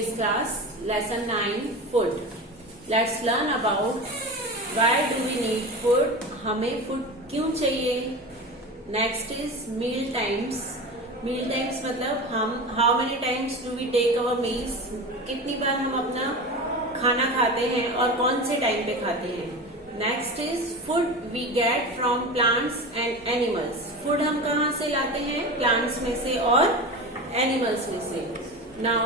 English class, lesson 9, food. Let's learn about why do we need food. हमें food क्यों चाहिए. Next is meal times. Meal times मतलब हम how many times do we take our meals. कितनी बार हम अपना खाना खाते हैं और कौन से टाइम पे खाते हैं. Next is food we get from plants and animals. Food हम कहाँ से लाते हैं. प्लांट्स में से और एनिमल्स में से. Now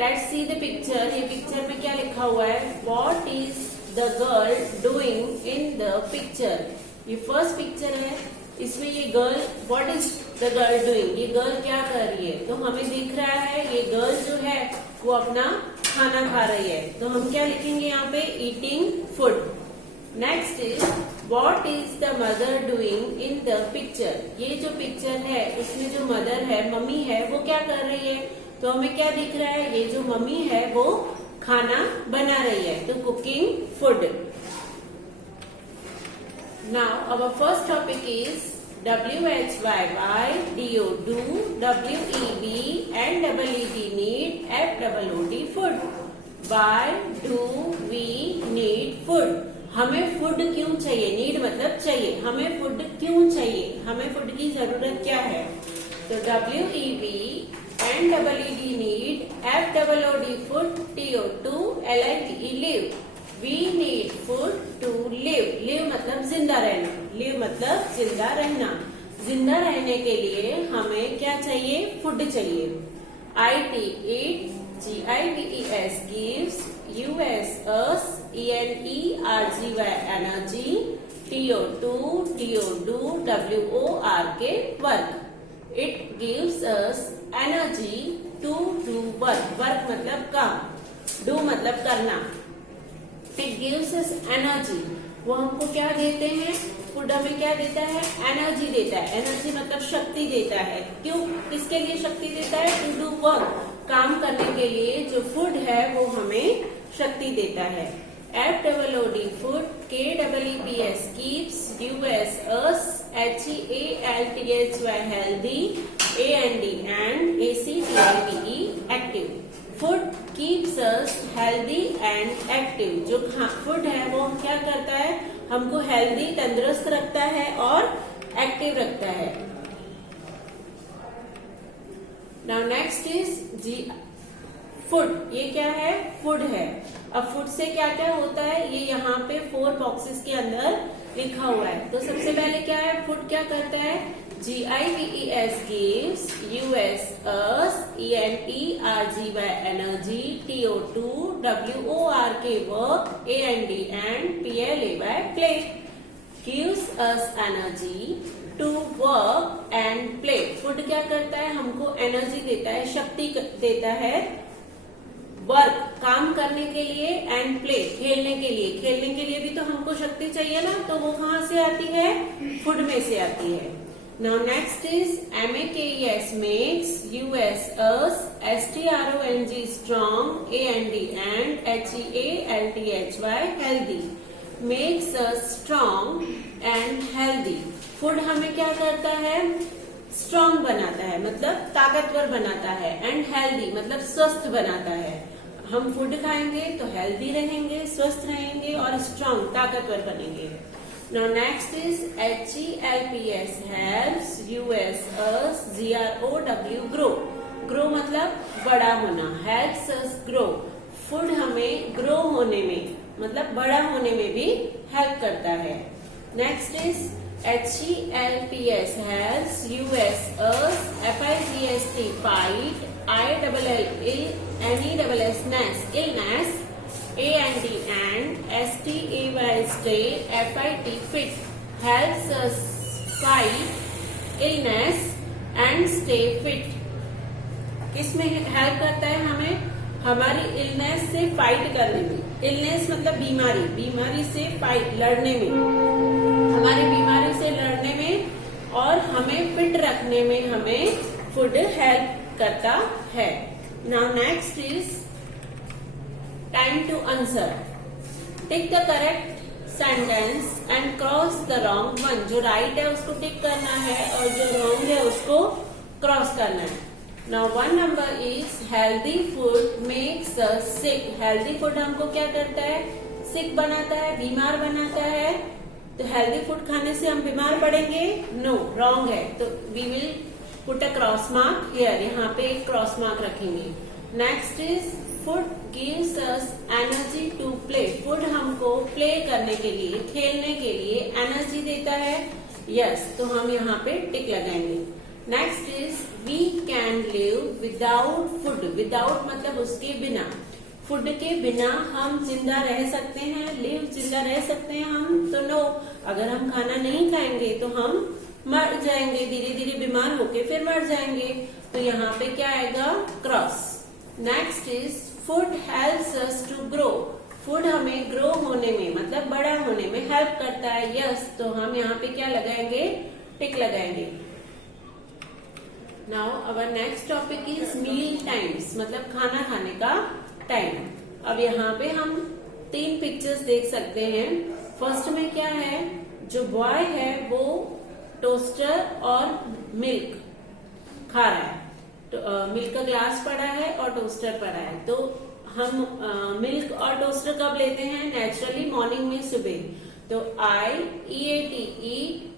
let's see the picture. ये पिक्चर में क्या लिखा हुआ है. What is the girl doing in the picture. ये फर्स्ट पिक्चर है. इसमें ये girl what is the girl doing. ये गर्ल क्या कर रही है. तो हमें दिख रहा है ये गर्ल जो है वो अपना खाना खा रही है. तो हम क्या लिखेंगे यहाँ पे. Eating food. Next is what is the mother doing in the picture. ये जो पिक्चर है उसमें जो मदर है मम्मी है वो क्या कर रही है. तो हमें क्या दिख रहा है. ये जो मम्मी है वो खाना बना रही है. तो cooking food. Now our first topic is WHYY, DO do, WEB and EED need, FOOD food. Why do we need food? हमें फूड क्यों चाहिए. नीड मतलब चाहिए. हमें फूड क्यों चाहिए. हमें फूड की जरूरत क्या है. तो WEB and EED need, FOOD food, TO2 LIVE live. We need food to live. Live मतलब जिंदा रहना. Live मतलब जिंदा रहना. जिंदा रहने के लिए हमें क्या चाहिए. फूड चाहिए. IT eat, GIVES gives, US us, ENERGY energy, TO2 do, WORK work. It gives us energy to do work. Work मतलब काम. Do मतलब करना. It gives us energy. वो हमको क्या देते हैं. फूड हमें क्या देता है. एनर्जी देता है. एनर्जी मतलब शक्ति देता है. क्यों. किसके लिए शक्ति देता है. To do work. काम करने के लिए जो फूड है वो हमें शक्ति देता है. FOOD food, KEEPS keeps, US us, HEALTHY healthy, and ACTIVE active. Food keeps us healthy and active. जो फूड है वो क्या करता है. हमको हेल्दी तंदुरुस्त रखता है और एक्टिव रखता है. Now next is food. ये क्या है. फूड है. अब फूड से क्या क्या होता है ये यहाँ पे 4 बॉक्सेस के अंदर लिखा हुआ है. तो सबसे पहले क्या है. फूड क्या करता है. GIVES gives, US us, ENERGY energy, TO2 WORK work, and PLAY play. Gives us energy to work and play. Food क्या करता है. हमको एनर्जी देता है. शक्ति देता है. वर्क काम करने के लिए एंड प्ले खेलने के लिए. खेलने के लिए भी तो हमको शक्ति चाहिए ना. तो वो कहाँ से आती है. फूड में से आती है. Now next is MAKES makes, US us, STRONG strong, and HEALTHY healthy. Makes us strong and healthy. Food हमें क्या करता है. स्ट्रॉन्ग बनाता है मतलब ताकतवर बनाता है. एंड हेल्दी मतलब स्वस्थ बनाता है. हम फूड खाएंगे तो हेल्दी रहेंगे, स्वस्थ रहेंगे और स्ट्रॉन्ग ताकतवर बनेंगे. Now next is HELPS helps, US us, GROW grow. Grow मतलब बड़ा होना. Helps us grow. फूड हमें ग्रो होने में मतलब बड़ा होने में भी हेल्प करता है. Next is HELPS helps, US us, FIGST fight, ILLNESS illness, and STAY stay, FIT fit helps us fight illness and stay fit. किसमें हेल्प करता है हमें. हमारी इलनेस से फाइट करने में. इलनेस मतलब बीमारी. बीमारी से फाइट लड़ने में. हमारी बीमारी से लड़ने में और हमें फिट रखने में हमें फूड हेल्प करता है. Now next is time to answer. Tick the correct sentence and cross the wrong one. जो राइट है उसको टिक करना है और जो रॉन्ग है उसको क्रॉस करना है. Now one number is healthy food makes us sick. Healthy food हमको क्या करता है? sick बनाता है, बीमार बनाता है. तो healthy food खाने से हम बीमार पड़ेंगे? No, wrong है. तो we will put a cross mark here. यहाँ पे एक cross mark रखेंगे. Next is food gives us energy to play. Food हमको play करने के लिए, खेलने के लिए energy देता है. Yes, तो हम यहाँ पे टिक लगाएंगे. Next is we can live without food. Without मतलब उसके बिना. फूड के बिना हम जिंदा रह सकते हैं. लिव जिंदा रह सकते हैं हम? तो नो. अगर हम खाना नहीं खाएंगे तो हम मर जाएंगे. धीरे धीरे बीमार होके फिर मर जाएंगे. तो यहाँ पे क्या आएगा? Cross. Next is food helps us to grow. Food हमें ग्रो होने में मतलब बड़ा होने में हेल्प करता है. यस, तो हम यहाँ पे क्या लगाएंगे? टिक लगाएंगे. Now our next topic is meal times, मतलब खाना खाने का टाइम. अब यहाँ पे हम 3 पिक्चर्स देख सकते हैं. फर्स्ट में क्या है? जो बॉय है वो टोस्टर और मिल्क खा रहा है. तो मिल्क का ग्लास पड़ा है और टोस्टर पड़ा है. तो हम मिल्क और टोस्टर कब लेते हैं? नेचुरली मॉर्निंग में, सुबह. तो IEAT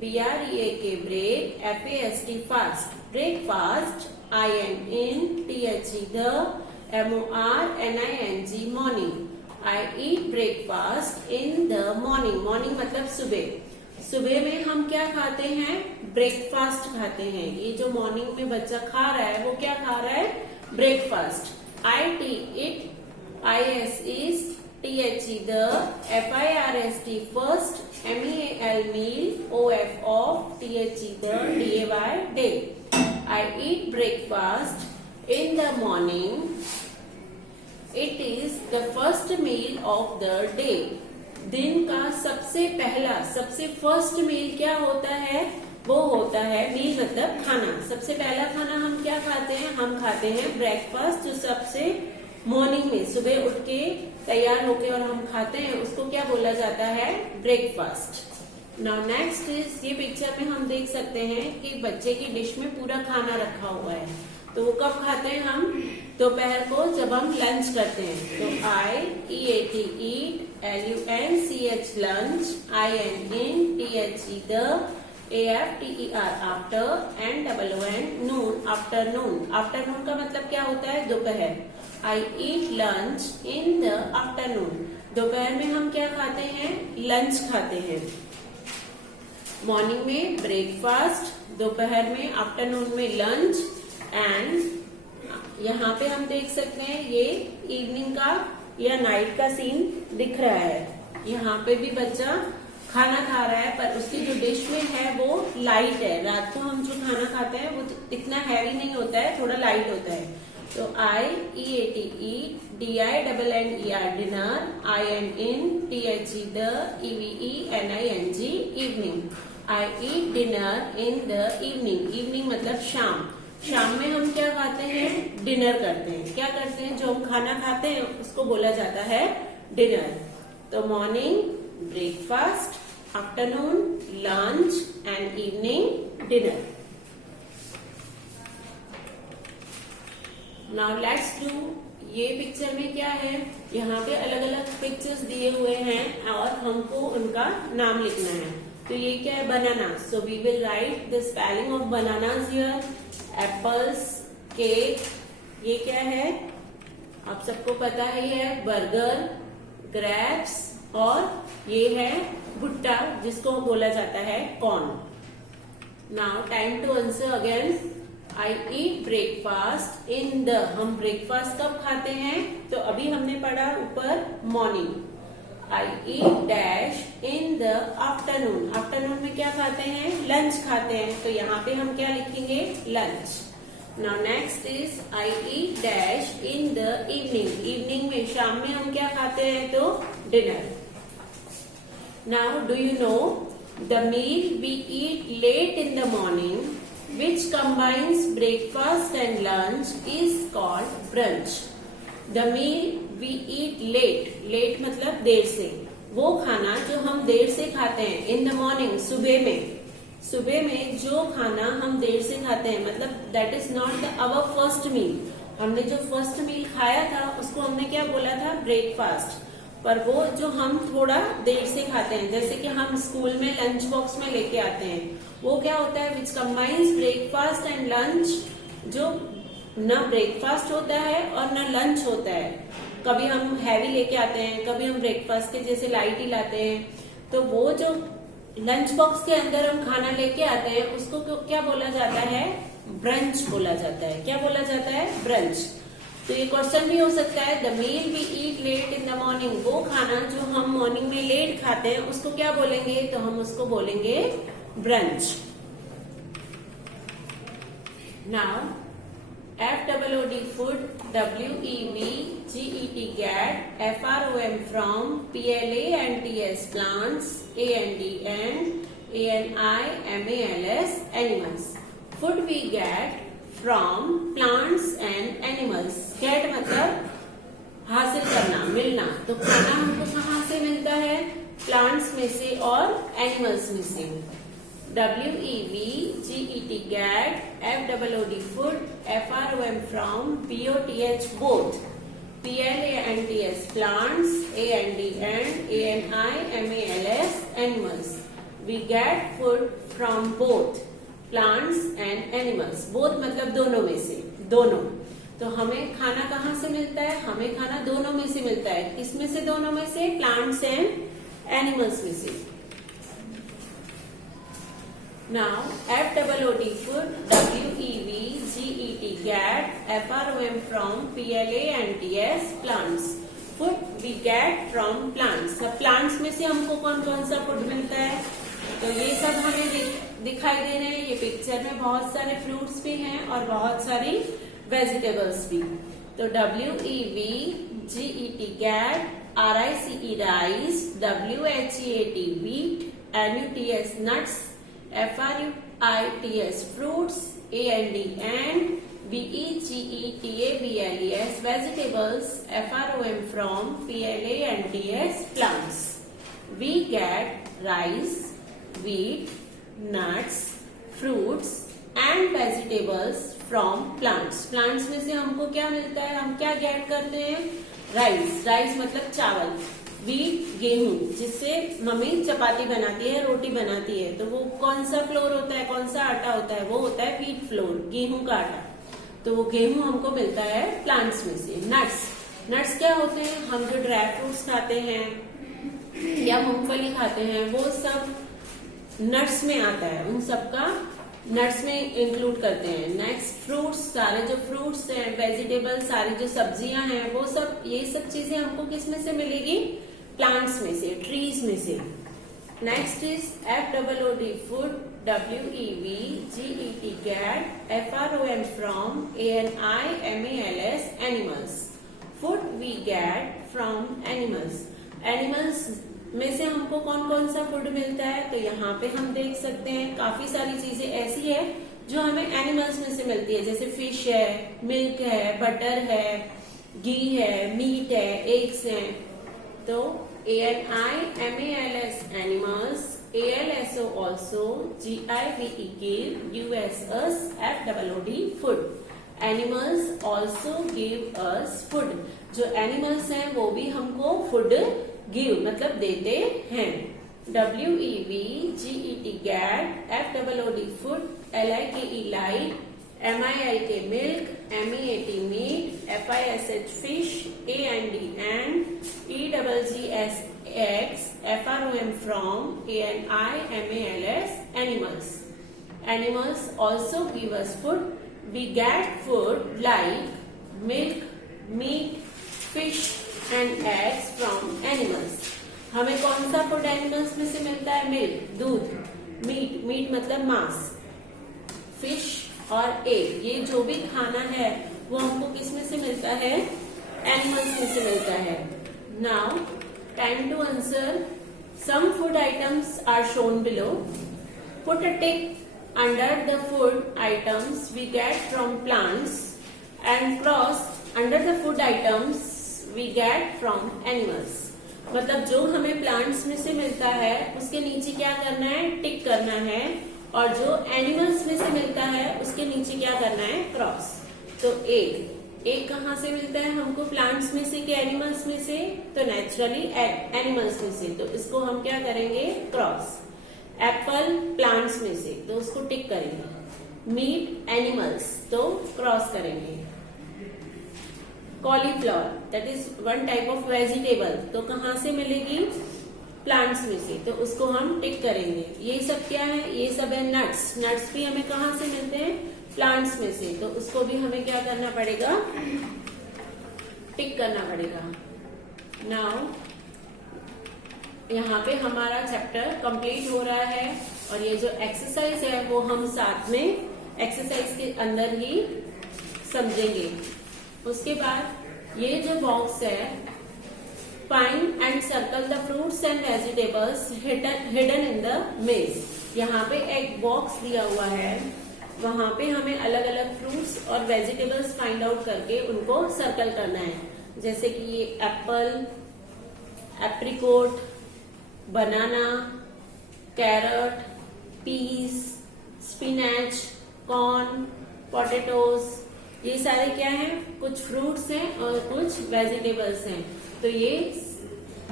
BREAK break, FAST fast. Breakfast INTHE the MORNING morning. I eat breakfast in the morning. Morning मतलब सुबह. सुबह में हम क्या खाते हैं? ब्रेकफास्ट खाते हैं. ये जो मॉर्निंग में बच्चा खा रहा है वो क्या खा रहा है? Breakfast. IT it, IS is, THE the, FIRST first, MEAL meal, OF of, THE the, DAY day. I eat breakfast in the morning. It is the first meal of the day. दिन का सबसे पहला, सबसे first meal क्या होता है? वो होता है, मील मतलब खाना. सबसे पहला खाना हम क्या खाते हैं? हम खाते हैं ब्रेकफास्ट. जो सबसे मॉर्निंग में सुबह उठ के तैयार होके और हम खाते हैं उसको क्या बोला जाता है? ब्रेकफास्ट. नाउ नेक्स्ट इज, ये पिक्चर में हम देख सकते हैं कि बच्चे की डिश में पूरा खाना रखा हुआ है. तो वो कब खाते हैं हम? दोपहर को जब हम लंच करते हैं. तो IEAT eat, LUNCH lunch, INNTHE the, AFTER after, and OON noon, afternoon. Afternoon का मतलब क्या होता है? दोपहर. I eat lunch in the afternoon. दोपहर में हम क्या खाते हैं? लंच खाते हैं. मॉर्निंग में ब्रेकफास्ट, दोपहर में, आफ्टरनून में लंच. एंड यहाँ पे हम देख सकते हैं ये इवनिंग का या नाइट का सीन दिख रहा है. यहाँ पे भी बच्चा खाना खा रहा है पर उसकी जो डिश में है वो लाइट है. रात को हम जो खाना खाते हैं वो इतना हैवी नहीं होता है, थोड़ा लाइट होता है. तो IEAT eat, DINNER dinner, INNTHE the, EVENING evening. I eat dinner in the evening. evening मतलब शाम. शाम में हम क्या खाते हैं? डिनर करते हैं. क्या करते हैं? जो हम खाना खाते हैं उसको बोला जाता है डिनर. तो morning breakfast, afternoon lunch and evening dinner. Now let's do. ये पिक्चर में क्या है? यहाँ पे अलग अलग पिक्चर्स दिए हुए हैं और हमको उनका नाम लिखना है. तो ये क्या है? Banana. So we will write the spelling of bananas here. Apples, cake. ये क्या है? आप सबको पता ही है. बर्गर, ग्रेप्स, और ये है भुट्टा जिसको बोला जाता है corn. Now time to answer again. I eat breakfast in the. हम ब्रेकफास्ट कब खाते हैं? तो अभी हमने पढ़ा ऊपर morning. I eat dash in the afternoon. Afternoon में क्या खाते हैं? लंच खाते हैं. तो यहाँ पे हम क्या लिखेंगे? Lunch. Now next is I eat dash in the evening. Evening में, शाम में हम क्या खाते हैं? तो dinner. Now do you know the meal we eat late in the morning, which combines breakfast and lunch, is called brunch. The meal we eat late. Late मतलब देर से. वो खाना जो हम देर से खाते हैं in the morning, सुबह में. सुबह में जो खाना हम देर से खाते हैं, मतलब that is not the our first meal. हमने जो फर्स्ट मील खाया था उसको हमने क्या बोला था, ब्रेकफास्ट। पर वो जो हम थोड़ा देर से खाते हैं, जैसे कि हम स्कूल में लंच बॉक्स में लेके आते हैं, वो क्या होता है, विच कंबाइंस ब्रेकफास्ट एंड लंच, जो न ब्रेकफास्ट होता है और न लंच होता है। कभी हम हैवी लेके आते हैं, कभी हम ब्रेकफास्ट के जैसे लाइट ही लाते हैं। तो वो जो लंच बॉक्स के अंदर हम खाना लेके आते हैं उसको क्या बोला जाता है, ब्रंच बोला जाता है। क्या बोला जाता है, ब्रंच। तो ये क्वेश्चन भी हो सकता है, the meal we eat late in the morning, वो खाना जो हम मॉर्निंग में लेट खाते हैं उसको क्या बोलेंगे, तो हम उसको बोलेंगे brunch. Now FOOD food, WEVGET get, FROM from, PLA and TS plants, AND and ANIMALS animals. Food we get from plants and animals. Get मतलब हासिल करना, मिलना। तो खाना हमको कहाँ से मिलता है, प्लांट्स में से और एनिमल्स में से। WEVGET get, FOOD food, FROM from, POTH both, PLA and TS plants, AND and ANIMALS animals. We get food from both plants and animals. both मतलब दोनों में से, दोनों। तो हमें खाना कहाँ से मिलता है, हमें खाना दोनों में से मिलता है। किसमें से, दोनों में से, प्लांट्स एंड एनिमल्स में से। Now, FOOD food, WEVGET get, FROM from, PLA and TS plants. Food we get from plants. सब प्लांट्स में से हमको कौन कौन सा फूड मिलता है, तो ये सब हमें दिखाई दे रहे हैं। ये पिक्चर में बहुत सारे फ्रूट्स भी हैं और बहुत सारी वेजिटेबल्स भी। तो WEVGET get, RICE rice, WHEAT wheat, NUTS nuts, FRUITS fruits, AND and VEGETABLES vegetables, FROM from, PLA and TS plants. We get rice, wheat, nuts, fruits and vegetables from plants. Plants में से हमको क्या मिलता है, हम क्या gate करते हैं, राइस। राइस मतलब चावल, व्हीट गेहूं, जिससे मम्मी चपाती बनाती है, रोटी बनाती है। तो वो कौन सा फ्लोर होता है, कौन सा आटा होता है, वो होता है व्हीट फ्लोर, गेहूं का आटा। तो वो गेहूं हमको मिलता है प्लांट्स में से। नट्स, नट्स क्या होते हैं, हम जो ड्राई फ्रूट्स खाते हैं या मूंगफली खाते हैं, वो सब नट्स में आता है, उन सबका नट्स में इंक्लूड करते हैं। नेक्स्ट फ्रूट्स, सारे जो फ्रूट्स हैं, वेजिटेबल, सारी जो सब्जियां हैं, वो सब, ये सब चीजें हमको किस में से मिलेगी, प्लांट्स में से, ट्रीज में से। Next is FOOD food, WEVGET get, FROM from, ANIMALS animals. Food we get from animals. Animals में से हमको कौन कौन सा फूड मिलता है, तो यहाँ पे हम देख सकते हैं काफी सारी चीजें ऐसी है जो हमें एनिमल्स में से मिलती है, जैसे फिश है, मिल्क है, बटर है, घी है, मीट है, एग्स हैं। तो ANIMALS animals, ALSO also, GIVE give us FOOD food. Animals also give us food. जो एनिमल्स हैं वो भी हमको फूड गिव मतलब देते हैं। WEVGET get, FOOD food, LIKE light, MILK milk, MEAT meat, FISH fish, AND and, EGGS eggs, FROM from, ANIMALS animals. Animals also give us food. We get food like milk, meat, fish and eggs from animals. हमें कौन सा food animals में से मिलता है, milk, दूध, meet, meet मतलब मांस, फिश और एग, ये जो भी खाना है वो हमको किस में से मिलता है, एनिमल्स में से मिलता है। Now time to answer. Some food items are shown below. Put a tick under the food items we get from plants and cross under the food items we get from animals. मतलब जो हमें plants में से मिलता है उसके नीचे क्या करना है, टिक करना है और जो एनिमल्स में से मिलता है उसके नीचे क्या करना है, क्रॉस। तो एग कहाँ से मिलता है हमको, प्लांट्स में से कि एनिमल्स में से, तो नेचुरली एनिमल्स में से, तो इसको हम क्या करेंगे, क्रॉस। एप्पल प्लांट्स में से, तो उसको टिक करेंगे। मीट एनिमल्स, तो क्रॉस करेंगे। Cauliflower that is one type of vegetable, तो कहाँ से मिलेगी, प्लांट्स में से, तो उसको हम टिक करेंगे। ये सब क्या है, ये सब है नट्स। नट्स भी हमें कहाँ से मिलते हैं, प्लांट्स में से, तो उसको भी हमें क्या करना पड़ेगा, टिक करना पड़ेगा। नाउ यहाँ पे हमारा चैप्टर कंप्लीट हो रहा है और ये जो एक्सरसाइज है वो हम साथ में एक्सरसाइज के अंदर ही समझेंगे। उसके बाद ये जो बॉक्स है, find and circle the fruits and vegetables hidden in the मेज, यहाँ पे एक बॉक्स दिया हुआ है, वहां पे हमें अलग अलग फ्रूट्स और वेजिटेबल्स फाइंड आउट करके उनको सर्कल करना है। जैसे कि ये apple, apricot, banana, carrot, peas, spinach, corn, potatoes, ये सारे क्या हैं, कुछ फ्रूट्स हैं और कुछ वेजिटेबल्स हैं। तो ये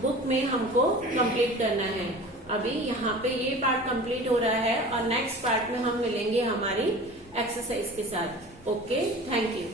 बुक में हमको कंप्लीट करना है। अभी यहाँ पे ये पार्ट कंप्लीट हो रहा है और नेक्स्ट पार्ट में हम मिलेंगे हमारी एक्सरसाइज के साथ। Okay, thank you.